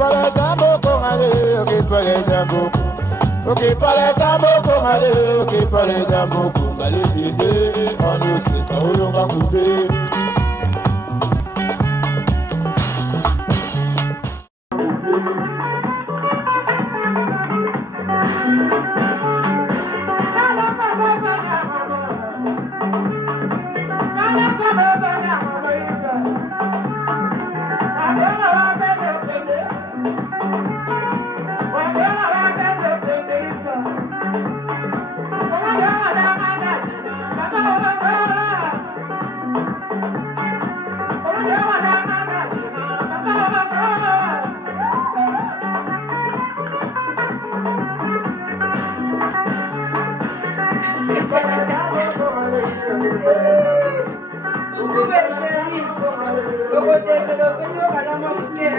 para tambo con ale, ok para tambo. Ok para tambo con ale, ok para tambo con ale. On ne sait pas où l'on va couper. Coucou belle chérie. Le développé de madame Mouké.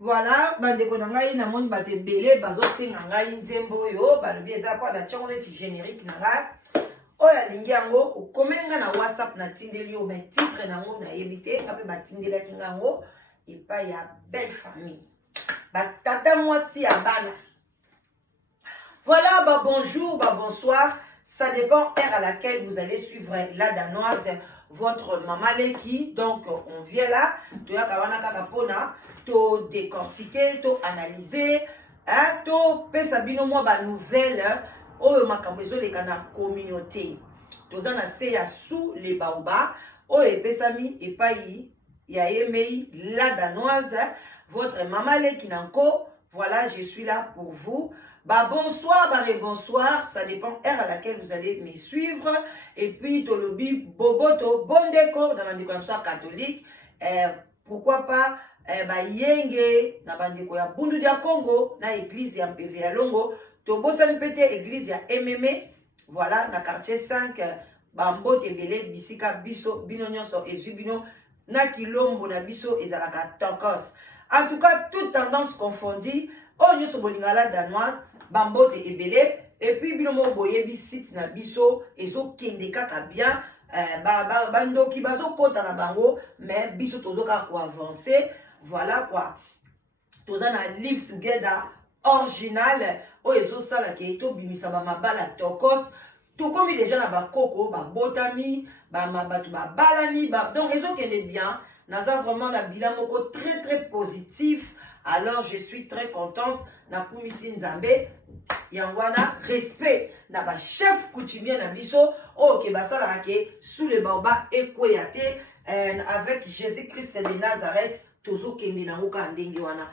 Voilà, bandeko na ngai na moni bato ebele bazosenga ngai nzembo oyo balobi eza kwa na tiango neti générique na ngai oyo alingi yango okomeli nga na whatsapp na tindeli yo mais titre nango nayebi te ape batindelaki nga yango epai ya belle famille batata mwasi ya bana. Voilà, bah bonjour, bah bonsoir, ça dépend heure à laquelle vous allez suivre la danoise, votre maman Leki. Donc on vient là, tu as kawana kakapona, to décortiquer, to analyser, hein, to pesabino moi ba nouvelle, oh makambezo les kana communauté. Toza na se ya sous les baobas, oh et pesami et payi, ya emei la danoise, votre maman Leki nanko. Voilà, je suis là pour vous. Bah bonsoir, bah bonsoir, ça dépend heure à laquelle vous allez me suivre. Et puis tolobi boboto bon déco dans bandeko comme ça catholique. Pourquoi pas bah yenge na bandeko ya Bundu dia Congo na église ya MPV ya Longo. Tobosani pete église ya MMA. Voilà na quartier 5 ba mbote belé bisika biso bino nyonso ezubino na kilombo na biso ezalaka tokos. En tout cas, toute tendance confondue, on y se boningala danoise, bambote ebele, et puis binomo boyebi site na biso, ezo kende kaka bien, bando ki bazo kota na bango, mais biso tozo ka ko avancer, voilà quoi. Toza na live together original, o ezo sala ke to bimisa ba mabala tokos, to komi déjà na ba koko, ba botami, ba mabatu ba balani, donc ezo kende bien. Naza vraiment la bilan moko très très positif. Alors je suis très contente. Na kumisi nzambe yangwana respect na ba chef coutumier na biso o ke basala ke sous les baobas ekoyate avec Jésus-Christ de Nazareth tozo kende na ngoka ndenge wana.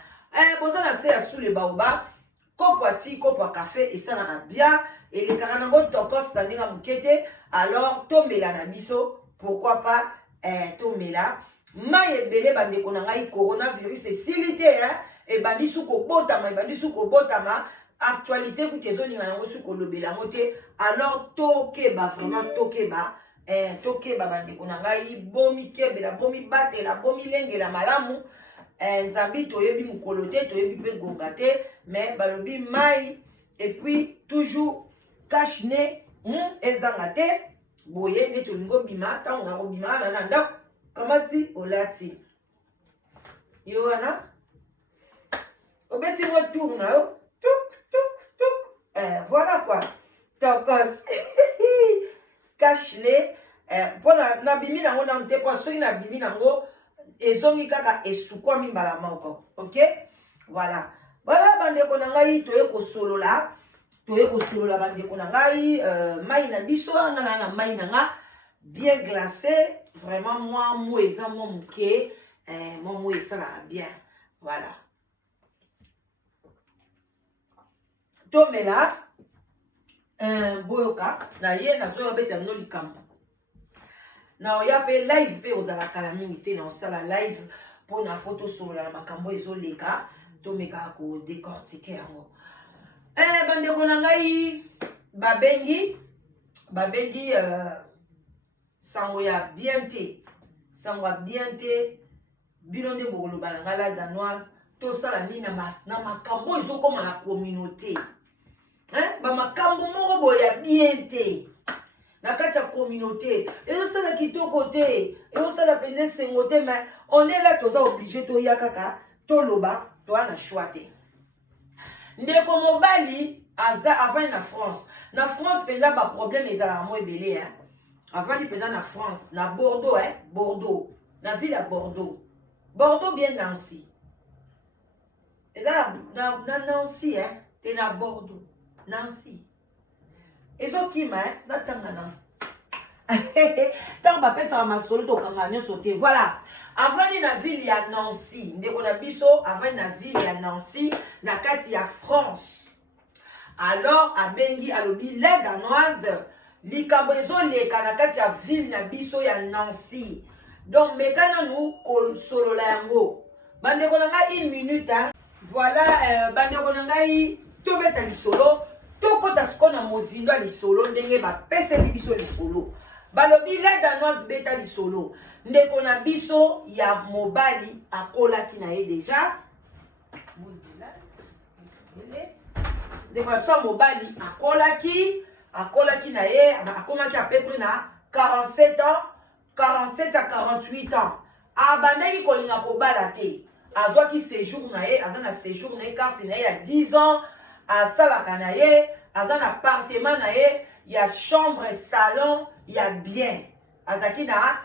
Bozana se sous les baobas kopo ati kopo café et ça na bien et les karanango tokos taninga mukete alors tomela na biso pourquoi pas tomela. Maye bele bandeko na ngai coronavirus esilité hein et bandi suko botama actualité ku kezoninga nango suko lobela mote alors tokeba vraiment tokeba bandeko na ngai bomi kebela bomi batela bomi lengela malamu nzambi toyebi mukolo te toyebi pe gonga te mais balobi mai et puis toujours cache-nez ezanga te boye neti olingo bima ntango na kobima na ndako kamati olati yo wana obeti mo tour na yo voilà quoi tokos cache-nez mpona nabimi nango nanu te mpo soki nabimi nango ezongi kaka esukwami mbala moko ok voilà bandeko na ngai toye kosolola bandeko na ngai mai na biso nga na mai na nga bien glacé vraiment mwa eza mwa moke mwa esalaka bien voilà tomela boyoka na ye nazoya obeta no likambo na oya mpe live mpe ozalaka na mingi te na osala live mpona fo tosolola na makambo ezoleka tomekaka kodécortike yango bandeko na ngai babengi sango ya bien te bino nde bokoloba na ngai la danoise tosala nini na makambo ezokoma na communauté bamakambo moko boye ya bien te na kati ya communauté ezosala kitoko te ezosala mpenza esengo te mais on est là toza obligé toya kaka toloba toa na choix te ndeko mobali avandi na France mpenza baproblème ezalaka mo ebele avandi mpenza na France na Bordeaux na ville ya Bordeaux bien Nancy eza na Nancy te na Bordeaux Nancy ezokima natanga na ntango bapesaka masolo tokanga nyonso te voilà avandi na ville ya Nancy ndeko na biso avandi na ville ya Nancy na kati ya France alors abengi alobi les danoise likambo ezoleka na kati ya ville na biso ya Nancy donc meka nanu kosolola yango bandeko na ngai 1 minute voilà bandeko na ngai tobeta lisolo tokota siko na mozindo ya lisolo ndenge bapeseli biso lisolo balobi les danoise beta lisolo ndeko na biso ya mobali akolaki na ye deja ndeko na biso ya mobali akolaki na ye akomaki à peu près na 47 à 48 ans abandaki kolinga kobala te azwaki séjour na ye aza na séjour na ye carte na ye ya 10 ans asalaka na ye aza na appartement na ye ya chambre salon ya bien azalaki na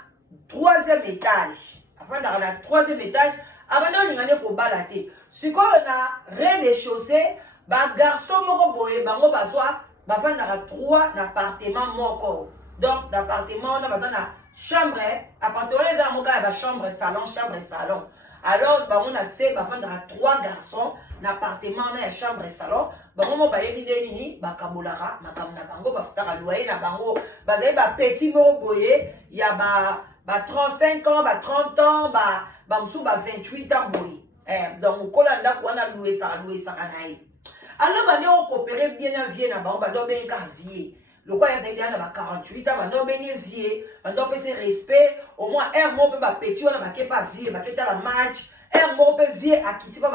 3e étage afandaka na 3e étage abandi olingani kobala te sikoyo na rez-de-chaussée bagarçon moko boye bango bazwa bafandaka 3 na appartement moko donc na appartement wana baza na chambre appartement eza na moka ya bachambre salon alors bango na se bafandaka 3 garçons na appartement wana ya chambre salon bango mo bayebi nde nini bakabolaka makambo na bango bafutaka loyer na bango bazali bapeti moko boye ya ba 35 ans ba 30 ans bamosusu ba 28 ans boye donc okola ndako wana luesaka na ye alors bande okopere bien na vie na bango bande obenga vie lokola yazali na ba 48 ans bande obenga vie bande opesa respect au moins air moko mpe bapeti wana bakepa vie baketala match air moko mpe vie akiti mpe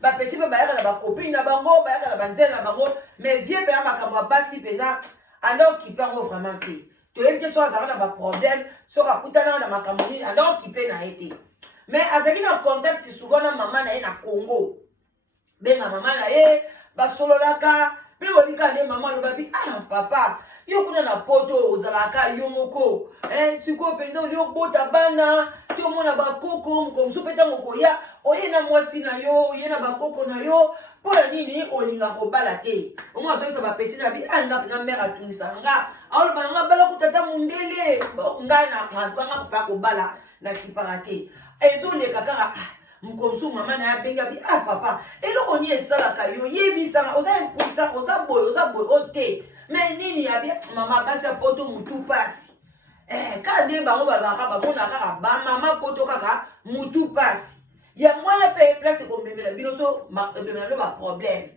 bapeti mpe bayaka na bakopine na bango bayaka na banzele na bango mais vie mpe ya makambo ya basi mpenza anda okipe yango vraiment te toyebi te soki azalaka na baproblème soki akutanaka na makambo nini anda okipe na ye te mais azalaki na contact souvent na mama na ye na Congo benga mama na ye basololaka mpe bobika nde mama alobabi papa yo kuna na poto ozalaka yo moko sikoyo mpenza oli obota bana ti omona bakoko mokomso mpe ntango koya oye na mwasi na yo oye na bakoko na yo mpo na nini olinga kobala te omo azoyisa bapeti na bi na mere atungisa nga aoloba nga bala kutata mondele ngai na nga kopa kobala na kipaka te ezoleka kaka mokomso mama na ye abengi abi papa eloko nini esalaka yo yebisanga oza impuissant oza boye o te mais nini yabi mama basi ya poto mutu pasi kaka nde bango babaka bamona kaka bamama poto kaka mutu pasi yango wana mpe place ekomemela bino so ememela no baproblème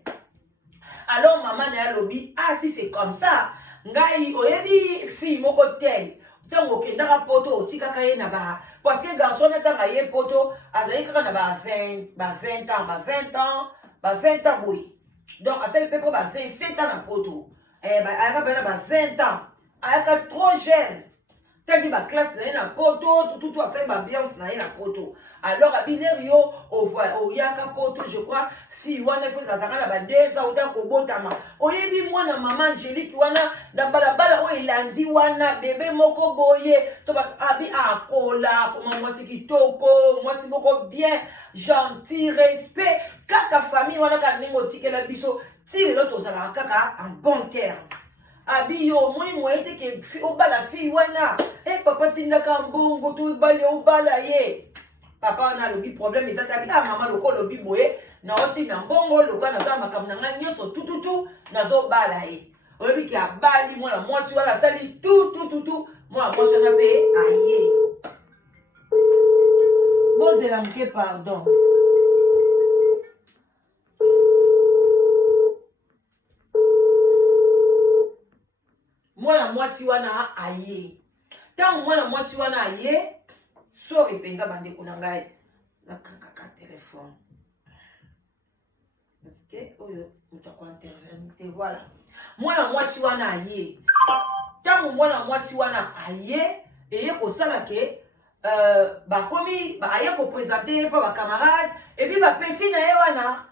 alors mama na ye alobi si c'est comme ça ngai oyebi fille moko tel ntango okendaka poto otikaka ye na parce que garçon netanga ye poto azali kaka na ba 20 ans boye donc asali mpe mpo ba 27 ans na poto ayaka mpe na ba 20 ans ayaka trop jeune. Tant que ma classe n'a pas poto, tout ça ma ambiance n'a pas poto. Alors à Binerio, on voit au yaka poto, je crois, si on a fait ça ça ba desa ou ta kobotama. Oyebi moi na maman Angélique wana na balabala o ilandi wana bébé moko boye to ba abi akola comment moi c'est kitoko, moi c'est moko bien gentil, respect kaka famille wana ka ningo tikela biso ti le to sala kaka en bon terme. Abi yo moi ete ke obala fille wana papa tinda kambongo to bale obala ye papa na lobi problème ezata abi maman loko lobi boye na oti na mbongo loka na za makamna nga nyoso tututu na zo bala ye obi ki abali mwana mwasi wala sali tututu mwana mwasi na pe aye bonzela mke pardon. Mwana mwasi wana aye. Tant mwana mwasi wana aye, sorry penza bande kuna ngai. Nakanga téléphone. Parce que oyo mutakuwa intervenir voilà. Mwana mwasi wana aye. Tant mwana mwasi wana aye, eye ko sala ke bakomi ba aye ko présenter pa ba camarades et puis ba petit na ye wana.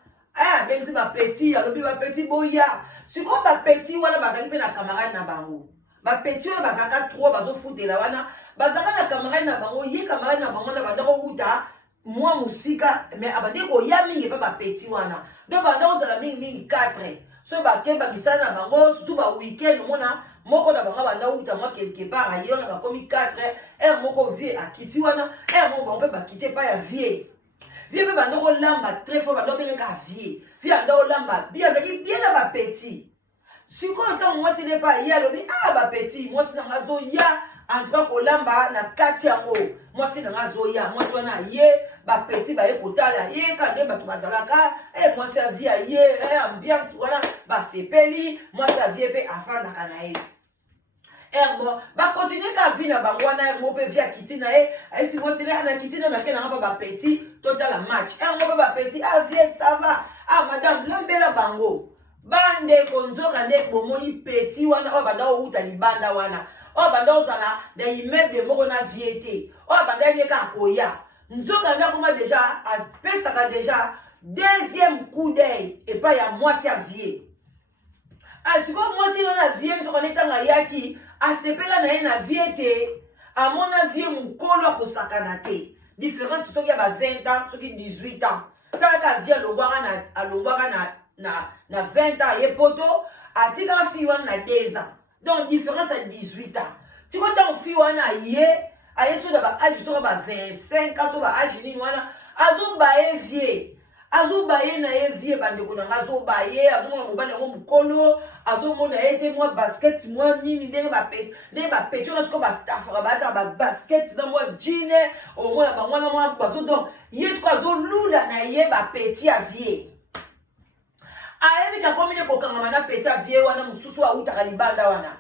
Benzi ba petit, alobi ba petit boya. Si quoi ba petit wana bazali pe na camarade na bango. Ba petit wana bazaka trop bazo foutela wana. Bazaka na camarade na bango, ye camarade na bango na bandako kuta moi musika mais abandi ko ya mingi pa ba petit wana. Donc bandako za mingi 4. So ba ke ba bisana na bango surtout ba week-end mona moko na bango bandako kuta moi quelque part ailleurs na bakomi 4. Moko vie akiti wana, moko ba kiti pa ya vie. Vie pe bandoko lamba très fort bandoko bien ka vie. Vie andoko lamba bien na ba petit. Si quand moi ce n'est pas hier lobi ba petit moi c'est na zo ya en tout cas ko lamba na kati yango. Moi c'est na zo ya moi c'est na ye ba petit ba ye kotala ye ka de ba to bazalaka moi c'est vie ye ambiance voilà ba sepeli moi c'est vie pe afanda kana ye. Bon, ba continuer ka vie na bango na mo pe via kitina si mo sele na kitina na kena ba petit total match mo ba petit vie ça va madame lambela bango bande konzoka nde bomoni petit wana banda outa libanda wana banda ozala da immeuble moko na viete banda ne ka koya nzoka na koma déjà a pesaka déjà deuxième coup d'œil et pas ya mwasi a vie. Si quoi mwasi na vie nzoka netanga yaki asepela na ye na vie te amona vie mukolo akosakana te différence soki ya ba 20 ans soki 18 ans taka vie alongwaka na 20 ans ye poto atika fi wana na 2 ans donc différence à 18 ans tu vois tant fi wana ye aye so da ba âge so ba 25 ans so ba âge nini wana azo ba ye vie azobaye na ye vie bandeko na azobaye azomona mobali yango mukolo azomona ye te mwa basket mwa nini ndenge bapeti wana siko bastafaka bayata babasket na mwa jine omona bamwana mwa bazo donc ye siko azolula na ye bapeti ya vie ayebi kakomi ne kokangama na peti ya vie wana mosusu autaka libanda wana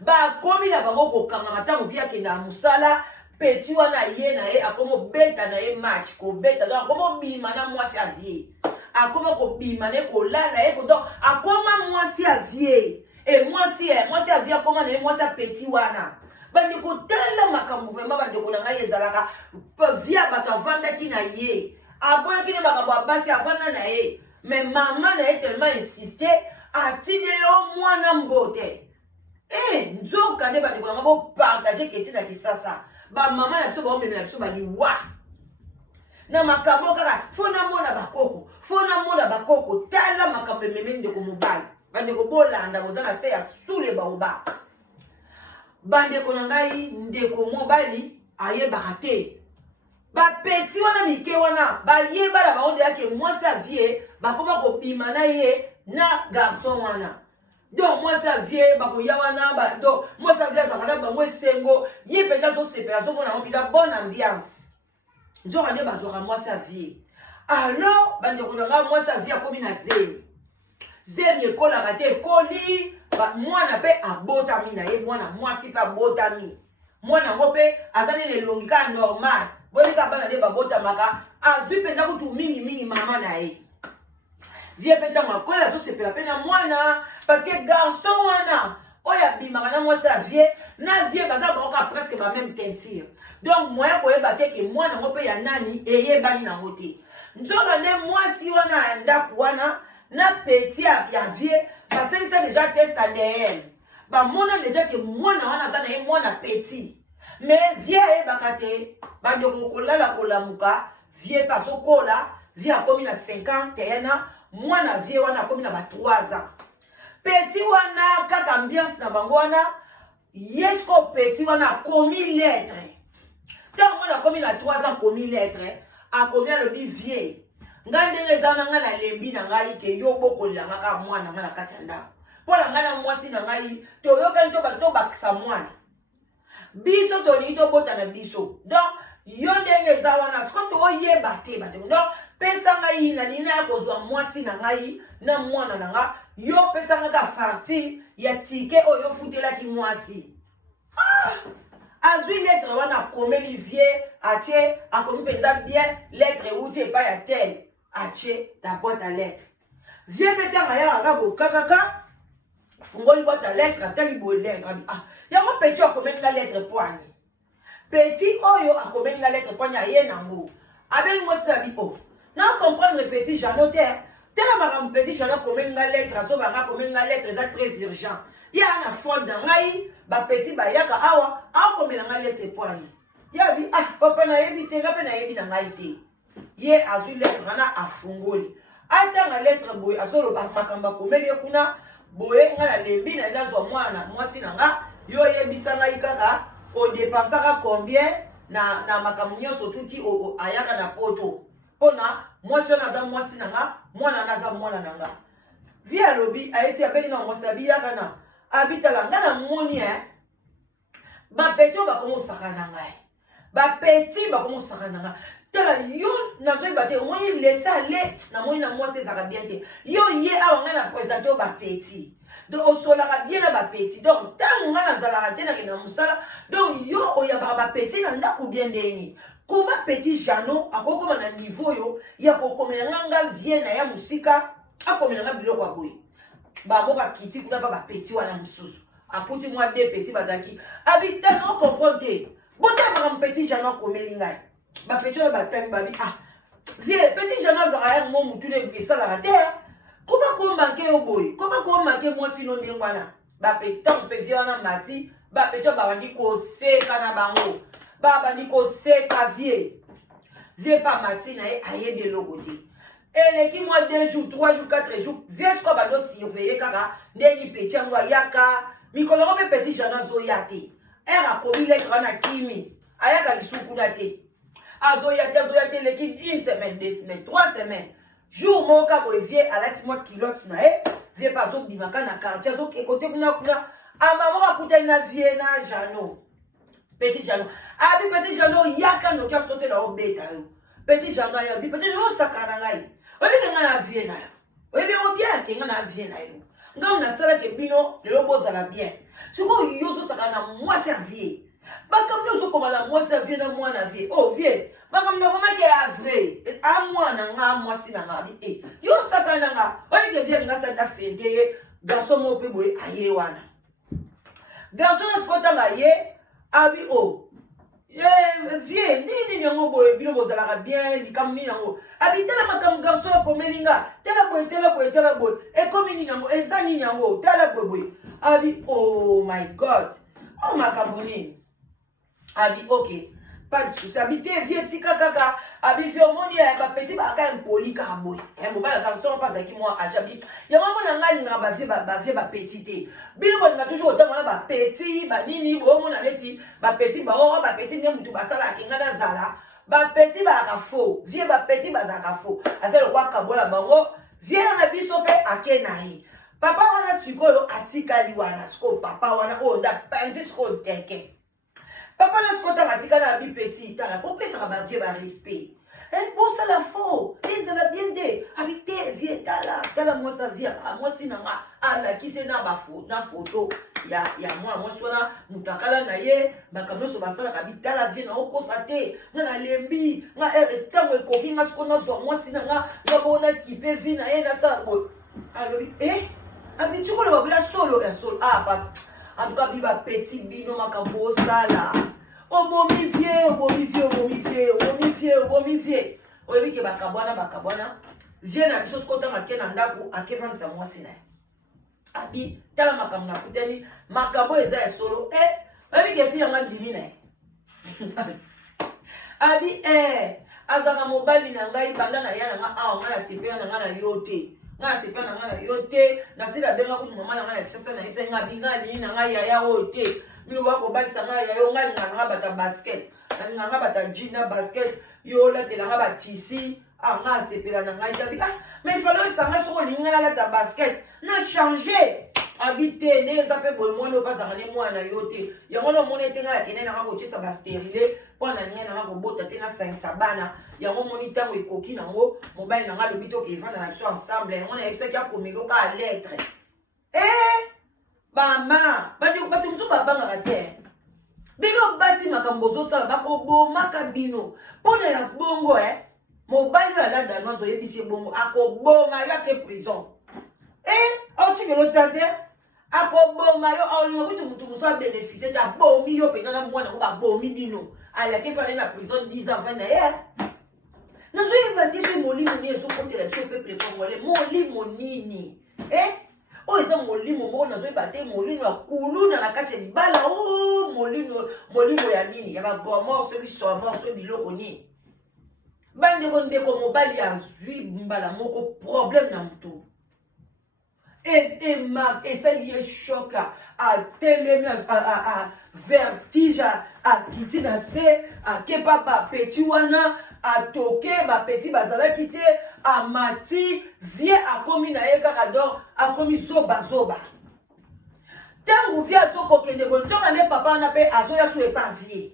bakomi na bango kokangama ntango vie akenda ya mosala petit wana ye na ye akomo beta na ye match ko beta donc akomo bima na mwasi a vie akomo ko bima ne ko lala ye ko donc akoma mwasi a vie et mwasi a vie akoma na ye mwasi a petit wana bandi ko tala makambo vraiment bandi ko na ngai ezalaka vie bato avandaki na ye aboyaki ne makambo abasi avanda na ye mais maman na ye tellement insisté atinde yo mwana mbote nzoka ne bandi ko na ngabo partager keti na kisasa ba mama na biso ba omeme na biso ba liwa na makambo kaka fona mona bakoko tala makambo ememe ndeko mobali bandeko bolanda bozana se ya sule ba oba bandeko na ngai ndeko mobali ayebaka te bapeti wana mike wana bayeba na bango yake mwasi a vie bakoma kobima na ye na garçon wana donc moi ça vient bakoya wana donc moi ça vient ça ba moi sengo ye penda zo sepela zo mona mopika bonne ambiance donc ane bazora moi ça vient alors bande ko nga moi ça vient comme na zemi ekola kate ekoli mwana pe abotami na ye mwana mwasi pa botami mwana ngo pe azali ne longika normal bolika bana de babotamaka azwi penda kutu mingi mama na ye vie peta makola zo sepela pena mwana parce que garçon wana oya bimaka na mwasi ya vie na vie baza baoka presque ba même teinture donc moya koyeba te ke mwana ngo mpe ya nani eyebani nango te nzoka nde mwasi wana ya ndako wana na petit ya vie basalisa déjà test ADN bamona déjà ke mwana wana aza na ye mwana petit mais vie ayebaka te bandeko kolala kolamuka vie bazokola vie akomi na 51 ans mwana vie wana akomi na ba 3 ans petit wana kaka ambiance na bango wana yesko petit wana akomi lettre tant mwana akomi na 3 ans akomi lettre akomi alobi vie nga ndenge eza na nga na lembi na ngai ke yo bokolela nga kaka mwana nga na kati ya ndako mpo na ngai na mwasi na ngai toyokani tobakisa mwana biso tolingi tobotana biso donc yo ndenge eza wana siko toyeba te bato donc pesa ngai nalingi ya kozwa mwasi na ngai na mwana na nga yo pesa nga ka farti ya tike oyo ofutelaki mwasi azwi lettre wana akomeli vie atie akomi mpenza bien lettre euti epai ya tel atie la boîte à lettre vie mpe ntango ayakaka bokakaka fungoli boîte à lettre atali boye lettre yango petit akomeli nga lettre poani petit oyo akomeli nga lettre poani aye nango abengi mwasi na bi o na comprendre petit jano te tela makambo petit jano akomeli nga lettre azobanga akomeli nga lettre eza très urgent ya na fond na ngai bapeti bayaka awa akomela nga lettre poani ya bi papa nayebi te nga mpe nayebi na ngai te ye azwi lettre wana afungoli atanga lettre boye azoloba makambo akomeli ye kuna boye nga na lembi na nazwa mwana mwasi na nga yo yebisa ngai kaka odepensaka combien na makambo nyonso tuti ayaka na poto mpona mwasi wana aza mwasi na nga mwana na aza mwana na nga vi alobi ayesi abeli na mwasi abi yaka na abitala nga na moni bapeti oyo bakomosaka na ngai bapeti bakomosaka na ngai tala yo nazoyeba te omoni lese ale namoni na mwasi ezaka bien te yo ye awa ngai na présente oyo bapeti donc osolaka bien na bapeti donc ntango ngai nazalaka te nakende na mosala donc yo oyambaka bapeti na ndako bien ndeni koma petit jano akokoma na niveau oyo ya kokomela nga vie na ya mosika akomela nga biloko ya boye bamoka kiti kuna pa bapeti wana mosusu akuti mwa de petit bazaki abitana okomprendre te botamaka mopeti jano akomeli ngai bapeti wana bataki babi vie petit jano azaka ya mo mutu ne esalaka te koma komanke yo boye koma komanke mwasi no ndenge wana bapeti ntango mpe vie wana mati bapeti oyo babandi koseka na bango babandi koseka vie pa mati na ye ayebi eloko te eleki mwa 2 jours 3 jours 4 jours vie siko bando surveille kaka ndeni peti yango ayaka mikolo ngo mpe petit jana azoya te ere akomi lettre wana kimi ayaka lisusu kuna te azoya te eleki 1 semaine 2 semaines 3 semaines jour moko boye vie alati mwa kilote na ye vie pa azobimaka na quartier azokekote kuna amamoko akutani na vie na jano petit jano abi petit jano yaka noki asotela obeta yo petit jano ayobi petit jano osakana ngai oyebi ngai na vie na yo oyebi yango bien ke ngai na vie na yo ngai nasalaki bino lelo bozala bien sikoyo yo ozosakana na mwasi ya vie bakambi ozokoma na mwasi ya vie na mwana vie o vie makambi nakomaki ya vrai amwana nga mwasi na nga abi yo osakana na nga oyeke vie nga sanda fente ye garçon moko mpe boye aye wana garçon na sikotanga ye abi vie nini yango boye bino bozalaka bien likambo nini yango abi tala makambo garçon akomeli nga tala boye ekomi nini yango eza nini yango tala boye abi oh my god makambo nini abi ok pas de souci abi te vie tika kaka abi vie omoni ya bapeti baka impoli kaka boye mobala garçon pasaki mwa age abi yango mona ngai alingaka bavie bapeti te bino bolinga toujours otamona bapeti banini boomona neti bapeti bao bapeti nde mutu basalaka nga nazala bapeti bazalaka faux vie bapeti bazalaka faux aza lokwa kabola bango vie na biso mpe ake na ye papa wana sikoyo atikali wana sikoyo papa wana oyo ndapanzi sikoyo teke papa na sikoyo tanga atikali na bipeti tala popesaka bavie barespect bosala faux ezala bien te abi te vie tala mwasi avie mwasi na nga alakisi na foto ya mwana mwasi wana mutakala na ye makambo nyonso basalaka bitala vie na okosa te nga nalembi nga ntango ekoki nga siko nazwa mwasi na nga nga bona kipe vi na ye nasala boye alobi Abi tu connais pas solo ya solo. Ah pas. En tout cas biba petit bino makambo sala. Omomivier. Oyebi ke bakabwana. Viens na biso skota makena ndako akevanga sa mwasi na. Abi tala makambo na kuteni makambo eza ya solo. Oyebi ke fi yanga ndimi na. Abi azaka mobali na ngai banda na yana nga awa nga na sepela na nga na yote. Nga sepela na nga na yote. Na sila benga kuti mama na nga na kisasa na isa nga binga nini na nga yaya ote. Mino wako bali sa nga yayo nga nga bata basket. Nga bata jean na basket. Yo la te nga bata tisi. Nga sepela na nga itabi. Mais il fallait que ça soit nga la ta basket. Na changer. Habiter ne zape boy mo no pas ngane mo na yote. Yango no mona te nga kene na nga botisa ba stérile. Pona nga na bota te na 5 sabana. Yango moni tango ekoki nango mobile na nga lobito ke vanda na biso ensemble. Yango na epsa ya komelo ka lettre. Mama, batu muso babanga kate. Bino basi makambozo sala bako boma kabino. Pona ya bongo mobile ya la danoise oyebisi bongo akoboma ya ke prison. Tu veux le tenter? Akoboma yo alinga kutu mutu muso bénéficier ta bomi yo pe na mwana ba bomi bino. Ala ke fallait la prison 10 ans 20 ans. Nous avons dit que molimo ni ezo côté la peuple congolais molimo nini. Eza molimo mo na zo bate molino akulu na kati ya libala molimo ya nini ya ba bomo celui so mort so biloko ni. Bande ndeko mobali ya zui mbala moko problème na mtu. Et ça lié choc à télé à vertige à kiti na se à kepa ba petit wana à toke ba petit bazala kité à mati vie à komi na eka kadon à komi zoba tangu vie azo kokende bontonga ne papa na pe azo ya so pas vie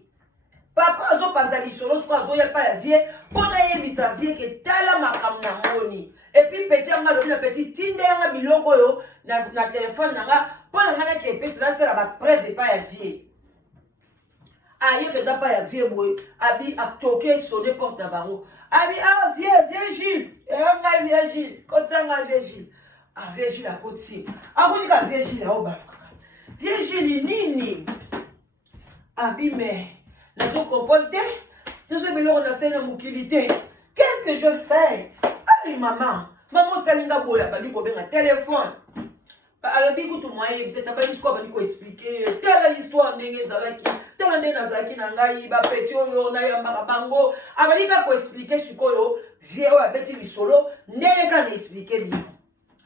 papa azo panza lisolo so azo ya pas vie pona yebisa vie ke tala makam na moni. Et puis petit anga lobi na petit tinde anga biloko yo na téléphone nanga pona ngana ke pesi na sera ba preuve pas ya vie. Aye que da pas ya vie boy abi atoke sonner porte à bango. Abi vieux Gilles. Nga vieux Gilles. Kotanga vieux Gilles. Vieux Gilles à côté. Akoni ka vieux Gilles au ba. Vieux Gilles nini? Abi mais na zo comporter. Nous sommes na scène mukilité. Qu'est-ce que je fais? Maman salinga boya bali ko benga téléphone alors biku tu moyen c'est pas histoire bali ko expliquer telle histoire ndenge zalaki telle ndenge nazaki na ngai ba petit oyo na yamba bango abali ka ko expliquer sikoyo vie o abeti bisolo ndenge ka expliquer bien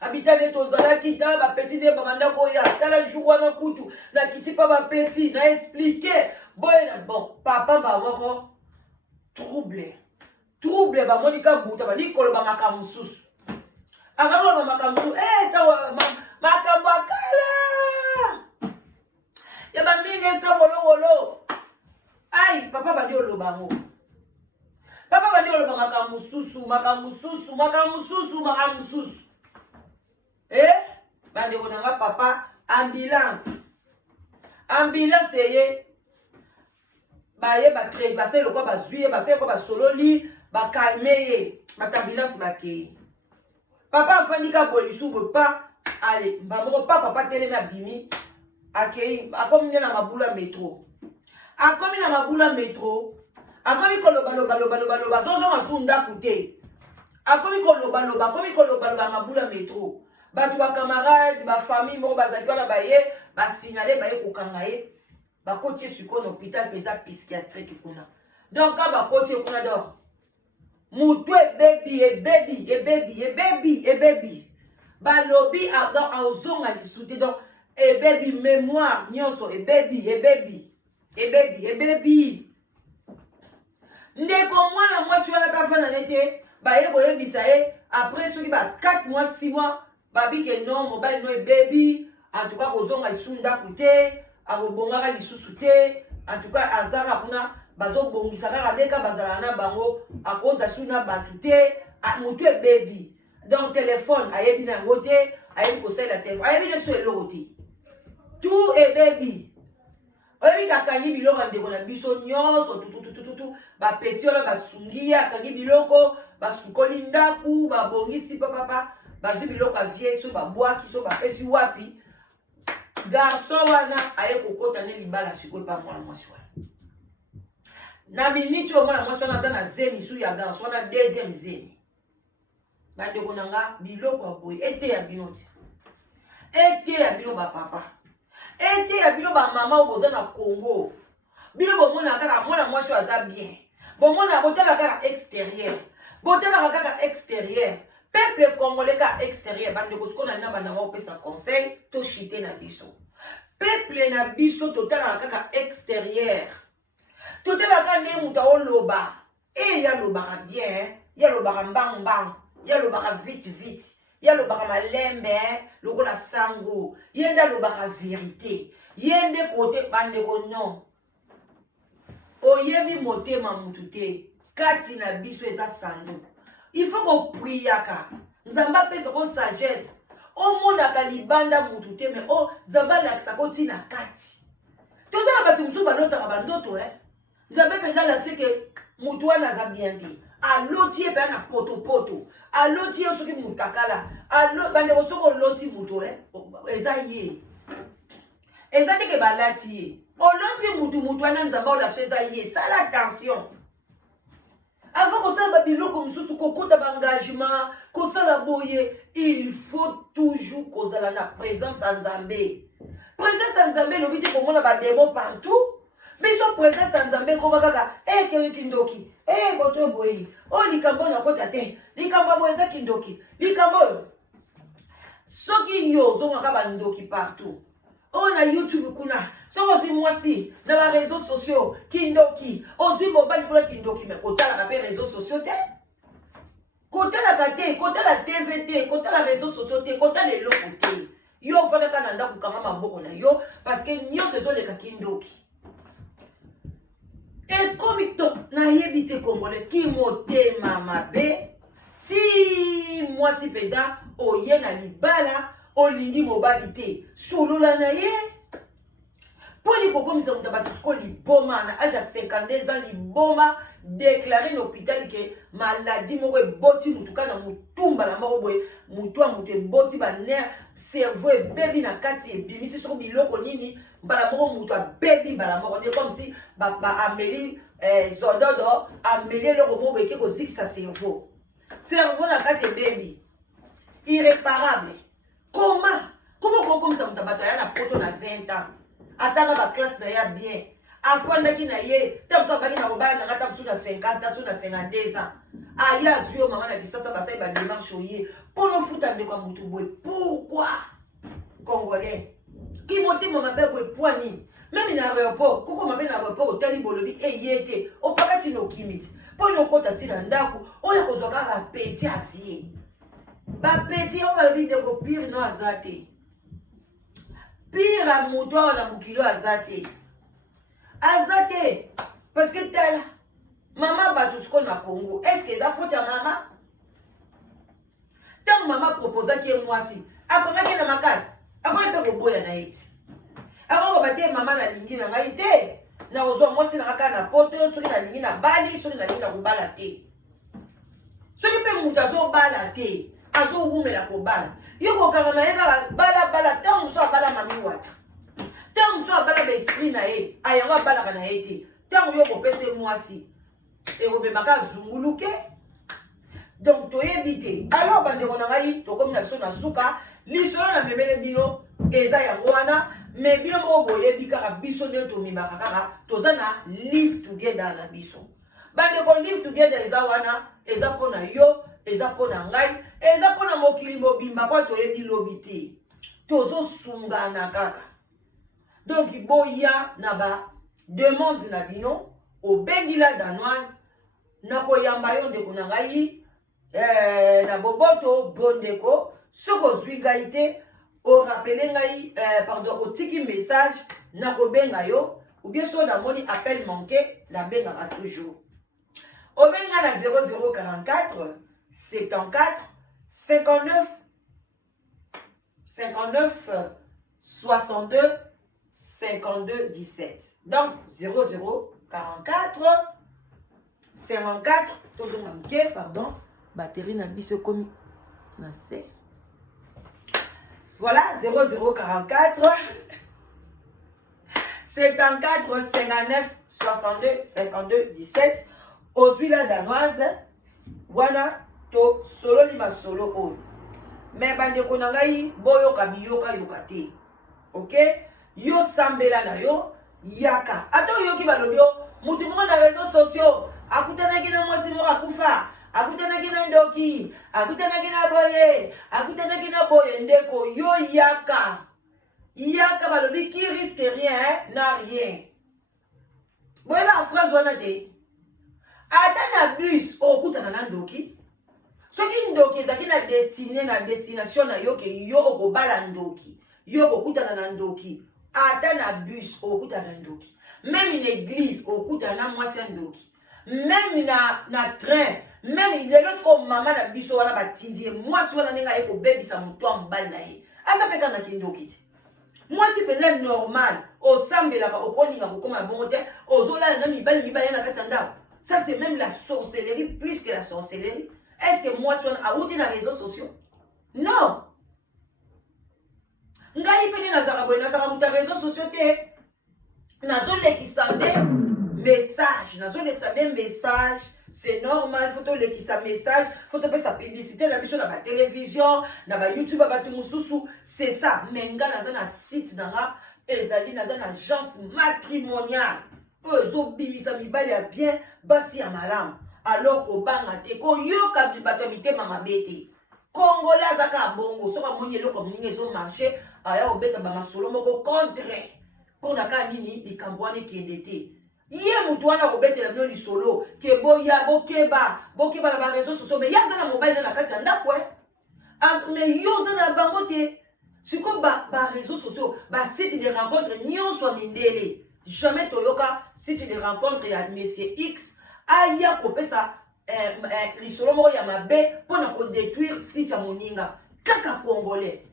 habitane to zalaki ta ba petit de bamanda ko ya tala jour na kutu na kiti pa ba petit na expliquer bon papa ba wako trouble ba monika buta ba nikolo ba makamususu akalo ba makamusu tawa makambo akala ya ba mine sa wolo ai papa ba diolo bango papa ba diolo ba makamususu bande onanga papa ambulance ye baye ba tre ba se lokwa ba zuye ba se ko ba sololi ba calmer ba ambulance ba ke papa afandika bolisu pas allez ba mo papa tele na bimi akei akomi na mabula metro akomi koloba zozo masunda kute akomi koloba mabula metro batu ba camarades ba famille mo bazaki na baye ba signaler baye kokanga ye ba kotie siko na hôpital peza psychiatrique kuna donc ka ba kotie kuna donc mutu baby ba lobby donc azonga lisute donc baby mémoire nyonso baby ndeko mwana mwasi wana pa fana nete ba yebo yebisa ye après soki ba 4 mois 6 mois babi ke non mobile no baby en tout cas kozonga isunda kute abongaka lisusu te en tout cas azaka kuna bazobongisa kaka deka bazala na bango akoza suna batu te mutu baby donc téléphone ayebi na yango te ayebi kosala téléphone ayebi neso eloko te tout est baby oyebi kakangi biloko ndeko na biso nyonso tututututu bapeti wana basungi akangi biloko basukoli ndaku babongisi papa bazwi biloko ya vie so babwaki so bapesi wapi garçon wana aye kokota ne libala sikoyo pa mwana mwasi wana na miniti oyo mwana mwasi wana aza na zemi su ya garçon wana deuxième zemi bandeko na nga biloko ya boye ete ya bino te ete ya bino bapapa ete ya bino bamama oyo boza na Congo bino bomona kaka mwana mwasi oyo aza bien bomona botala kaka extérieur botalaka kaka extérieur peuple congolais ka extérieur bandeko sikona na bana opesa conseil to chite na biso peuple na biso totalaka kaka extérieur totalaka nde muta oloba yalobaka bien yalobaka mbang yalobaka vite yalobaka malembe lokola sango yende alobaka vérité yende kote bandeko non oyebi motema mutu te kati na biso eza sanduku il faut kopriaka nzambe apesa ko sagesse omonaka libanda mutu te me nzambe alakisa ko ntina kati totala bato mosusu balotaka bandoto nzambe mpenza alakisi ke mutu wana aza bien te aloti ye mpe na potopoto aloti ye soki mutu akala bandeko soki oloti mutu eza ye eza teke balati ye oloti mutu wana nzambe olakisa eza ye sala attention avant kosala babiloko mosusu kokota baengagement kosala boye il faut toujours kozala na présence ya nzambe présence ya nzambe elobi te komona bademo partout biso présence ya nzambe ekoma kaka kende kindoki boto boye likambo na kota te likambo boye eza kindoki likambo oyo soki yo ozongaka bandoki partout na YouTube kuna soki ozwi mwasi na bareseau sociaux kindoki ozwi mobali mpona kindoki me kotalaka mpe réseau sociaux te kotalaka te kotala TV te kotala réseau sociaux te kotala eloko te yo ofandaka na ndako kanga maboko na yo parce que nyonso ezoleka kindoki ekomi to nayebi te congolais ki motema mabe ti mwasi mpenza oye na libala olingi mobali te solola na ye poni kokomisa mutu bato siko liboma na age ya 52 ans liboma déclaré na hôpital ke maladie moko eboti mutu kana mutumba na moko boye mutu ya mutu eboti baner cerveau ebebi na kati ebimisi soko biloko nini mbala moko mutu abebi mbala moko nde comme si baameli zododo ameli eloko moko boye eke kozikisa cerveau na kati ebebi irréparable comment kokomisa mutu bato aya na poto na 20 ans atanga baklasse na ya bien afandaki na ye tamosu abaki na kobala nanga tamosu na 50 so na 52 ans aye azwi yo mama na kisasa basali bademarche oye mpona ofuta ndeko ya mutu boye pourquoi congolais ki motema mabe boye pwani meme na aéroport koko mabe na aéroport otali bolobi eye te opaka ntina okimi ti mpona okota ntina ndako oyo kozwa kaka bapeti avie bapeti oyo balobi ndeko pire no aza te pire mutu awa na mokilo aza te parce que tala mama bato siko na Congo est-ce que eza faute ya mama ntango mama proposaki ye mwasi akongaki na makasi akoki mpe koboya na ye ti akokoba te mama nalingi na ngai te na kozwa mwasi na kaka na poto soki nalingi na bali soki nalingi na kobala te soki mpe mutu azobala te azowumela kobala yo kokanga na ye kaka balabala ntango mosu abala mami wata ntango mosu abala baesprit na ye ayango abalaka na ye te ntango yo kopesa ye mwasi ekobemaka zunguluke donc toyebi te alors bandeko na ngai tokomi na biso na suka lisolo na memele bino eza yango wana me bino moko boyebi kaka biso nde tomemaka kaka toza na live together na biso bandeko live together eza wana eza mpona yo eza mpona ngai eza mpona mokili mobimba mpo toyebi lobi te tozosungana kaka donc boya na bademande na bino obengi la danoise na koyamba yo ndeko na ngai na boboto bondeko soki ozwi ngai te orapele ngai pardon otiki message na kobenga yo ou bien so namoni appel manqué nabengaka toujours obenga na 0044 74 59 62 52 17 donc 0044 54 toujours manqué pardon batterie na biso komi na C Voilà, 0044 74 59 62 52 17. Aux huiles danoises, voilà, to solo li solo on. Mais bande konangai, boyo kabiyoka yokate. Ok? Yo sambela na yo, yaka. Attends, yo ki balobyo, mutu moko na réseaux sociaux, akutana kina mwasi moko akufa, akutana kina ndoki, akutana kina boye, ndeko, yo yaka. Yaka balobi qui risque rien, n'a rien. Boye ba phrase wana te. Ata na bus, okutana na ndoki. Soki ndoki ezaki na destiné na destination na yo ke yo okobala ndoki. Yo okutana na ndoki. Ata na bus, okutana na ndoki. Même une église, okutana na mwasi ndoki. Même na train, même lorsqu'o mama na biso wana batindi, mwasi wana nenga eko bebisa mutu ambali na ye. Asa peka na kindoki te. Mwasi pele normal, o sambelaka okoninga kokoma bongo te, ozolala na mibali na katanda. Ça c'est même la sorcellerie plus que la sorcellerie. Est-ce que moi, je suis à les réseaux sociaux? Non. Ngai pene nazara muta réseaux sociaux te. Nazo lekisande message. C'est normal, faut lekisa message, faut te faire sa publicité la mission dans la télévision, dans la YouTube, dans la mususu, c'est ça. Mais nga naza na site nanga, ezali naza na agence matrimoniale. Ozo bimisa mibali ya bien, basi ya malamu. Alors ko banga te ko yoka bibato mitema mabete Kongola zaka bongo soka moni eloko mninge zo marché aya obeta ba masolo moko contre pona ka nini likambwane kendete ye mutu wana obetela bino lisolo ke boya bokeba na ba réseaux sociaux mais yaza na mobile na kati ya ndako mais yoza na bango te siko ba réseaux sociaux ba site de rencontre nyonso mindele jamais toyoka site de rencontre ya monsieur X aya kopesa lisolo moko ya mabe pona ko détruire site ya moninga kaka congolais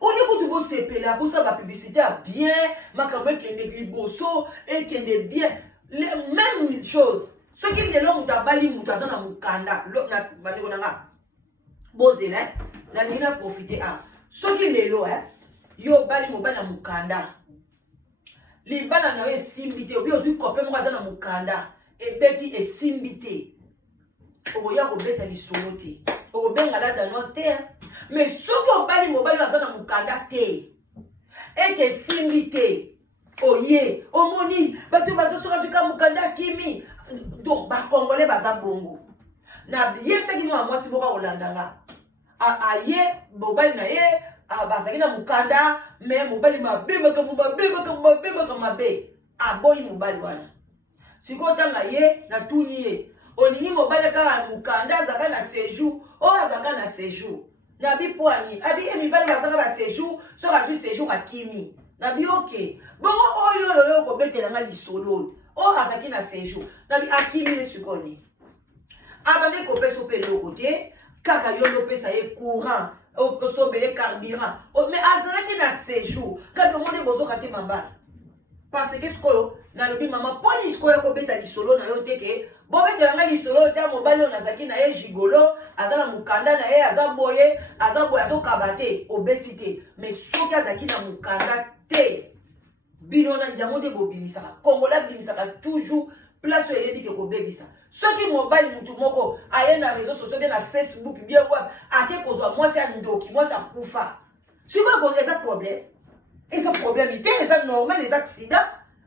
on est ko sepela pour ça ba publicité a bien makambo kende liboso et kende bien même chose ce qui est là mutabali mutazana mukanda na bandeko nanga bozela na nina profiter ce qui est là yo bali mobana mukanda libana na we simbité obi ozu kopé moko azana mukanda et beti et simbité oya ko beta lisolo te o benga la danoise te mais soko bali mobali azana mukanda te et que simbité oye omoni bato bazosoka fika mukanda kimi donc ba congolais baza bongo na yebisa kino mwasi boka olandanga aye mobali na ye bazaki na mukanda mais mobali mabeba kamabe aboyi mobali wana sikotanga ye na tuni ye oningi mobali kaka mukanda azaka na séjour o azaka na séjour na bipwani abi emibali bazaka ba séjour so ka séjour akimi na bi ok bongo oyo lolo ko betela nga lisolo o azaki na séjour na bi akimi le sikoni abane ko peso pe le côté kaka yo pesa ye courant o ko so bele carburant mais azalaki na séjour kaka monde bozo kati mamba parce que ce que na lobi mama poni ce ko beta lisolo na yo teke bo betela nga lisolo ta mobali on azaki na ye gigolo azala mukanda na ye azaboye azokabate obetite mais soki azaki na mukanda te bino na yango de bobimisaka Congolais bimisaka toujours place yebi ke ko bebisa soki mobali mutu moko aye na réseaux sociaux bien na Facebook bien quoi ate kozwa mwasi ya ndoki mwasi akufa siko ko eza problème et ce problème est normal les accidents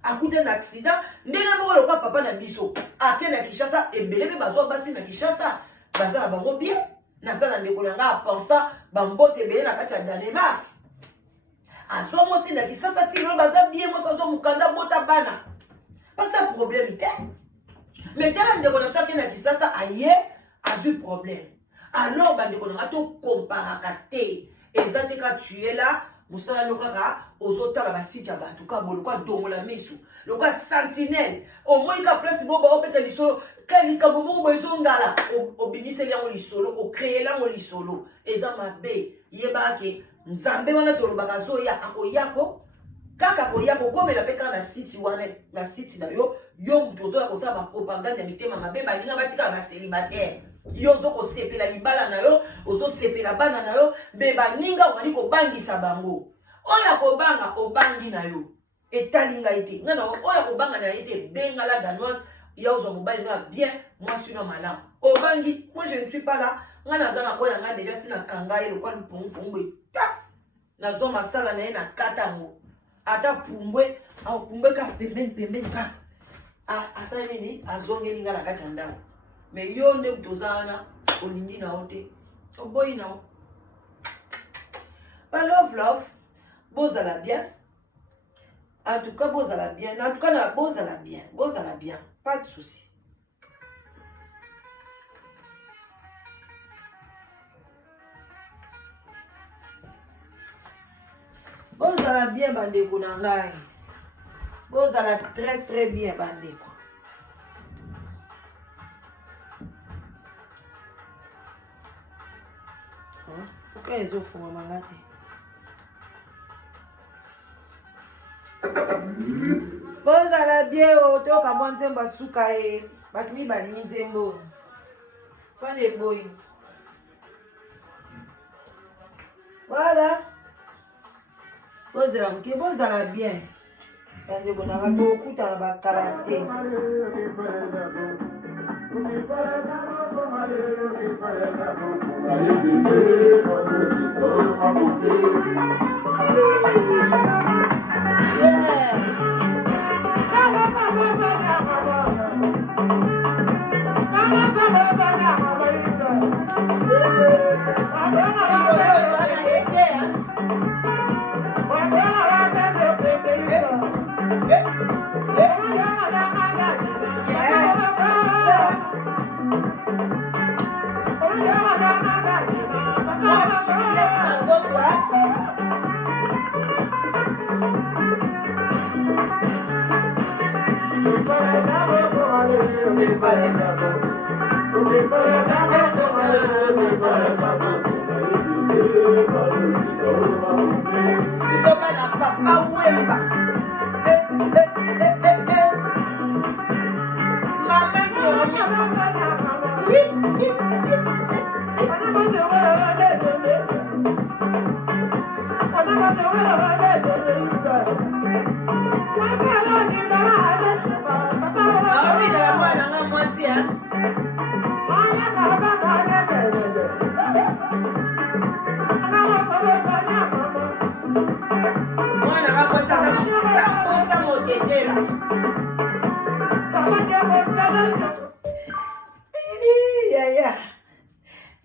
akute na accident ndena moko lokwa papa na biso ake na Kinshasa ebelebe bazwa basi na Kinshasa baza na bango bien na sala ndeko nga pensa bambote ebele na kati ya Danemark aso mosi na Kinshasa tiro baza bien mosa zo mukanda bota bana pas ça problème te mais tala ndeko na saki na Kinshasa aye azu problème alors bandeko nga to comparaka te ezate ka tu es là musala lokaka ozotala basite ya bato ka bolokwa dongola misu lokwa sentinelle au moins ka place bo ba opeta lisolo kalika bomo bo ezongala obimiseli yango lisolo o créer lango lisolo eza mabe yebake nzambe wana tolobaka zoya akoyako kaka koyako komela peka na site wana na site na yo mutu ozoya kosala ba propagande ya mitema mabe balinga batika ba célibataire yo zoko sepela libala na yo ozo sepela bana na yo be baninga wani ko bangisa bango oya ko banga obangi na yo etalinga ite ngana oya ko banga na ite benga la danoise ya ozo mobali no bien moi suis no malam obangi moi je ne suis pas là ngana zana ko yanga déjà sina kangai le kwa mpungwe ta nazo masala na na katango ata pumbwe au pumbwe ka pembe ka asa nini azongeli ngala katandao mais yo nde mtozana olingi na ote oboyi na o ba love bozala bien en tout cas bozala bien en tout cas na bozala bien pas de souci bozala bien bandeko na ngai bozala très bien bandeko pourquoi ils ont fumé mangate bozala bien otoka mwa nzembo asuka ye bato mibalingi nzembo pana eboyi voilà bozala moke bozala bien bandeko na bato okutana bakala te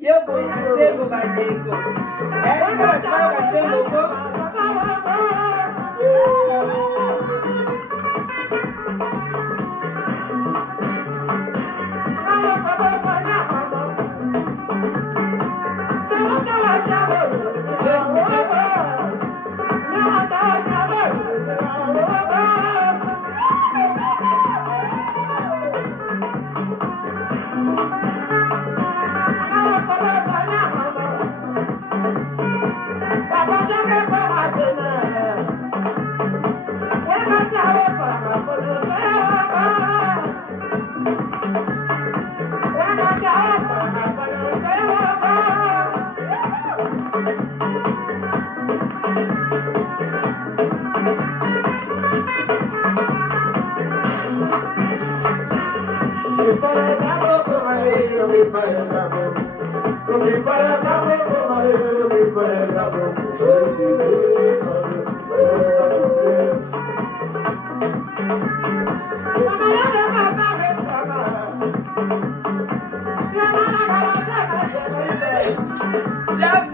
yo boy na nzembo bandeko nzembo ko La